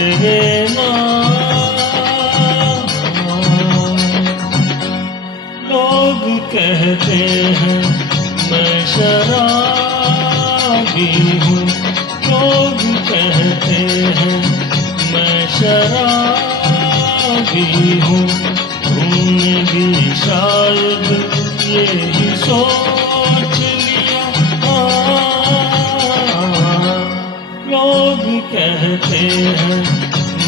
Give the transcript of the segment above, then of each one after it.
तेरे नाम। लोग कहते हैं मैं शराबी हूँ, लोग कहते हैं मैं शराबी हूँ। तुमने भी शायद यही सोच लिया। लोग कहते हैं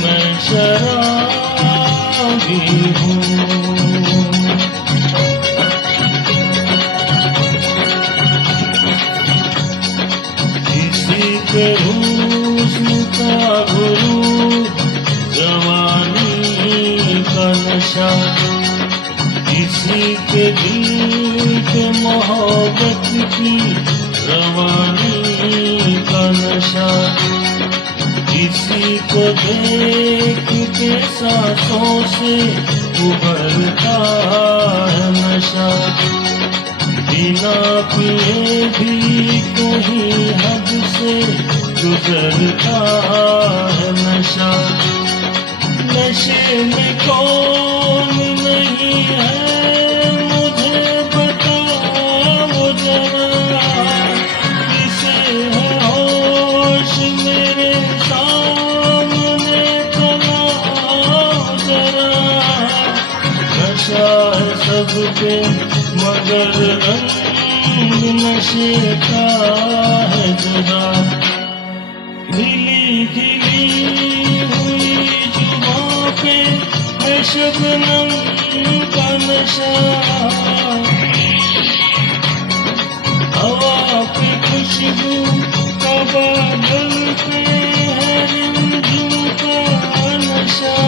मैं शराबी हूँ। के हुस्न का गुरूर, जवानी का नशा, किसी के दिल के मोहब्बत की रवानी का नशा, किसी को देख के सांसों से उभरता है नशा। बिना पिए भी कहीं हद से गुजरता है नशा। नशे में कौन नहीं है मुझे बताओ जरा, किसे है होश मेरे सामने तो लाओ जरा। नशा है सब पे मगर रंग नशे का है जुदा। खिली खिली हुई जुबां पे है शबनम का नशा। हवा पे खुशबू का बादल पे है रिमझिम का नशा।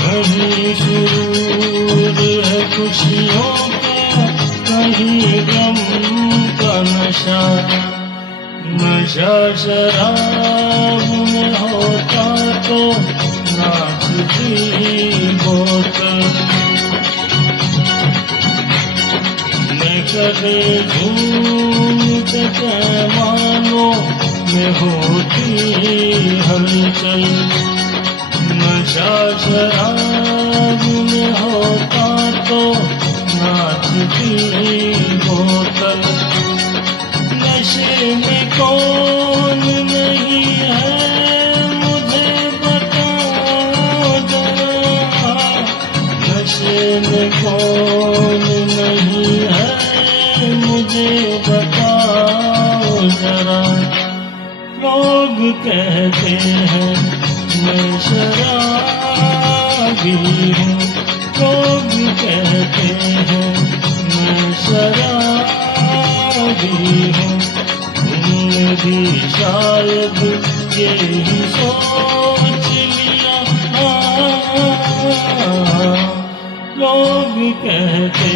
कहीं सुरूर है खुशियों का, कहीं गम का नशा। नशा शराब में होता तो नाचती बोतल। मैं कदे झूमते पैमानों में होती हलचल। नशा शराब में होता तो नाचती बोतल। नशे में कौन नहीं है मुझे बताओ जरा, नशे में कौन नहीं है मुझे बताओ जरा। लोग कहते हैं मैं शराबी हूँ, लोग कहते हैं मैं शराबी हूँ। तुमने भी शायद यही सोच लिया। लोग कहते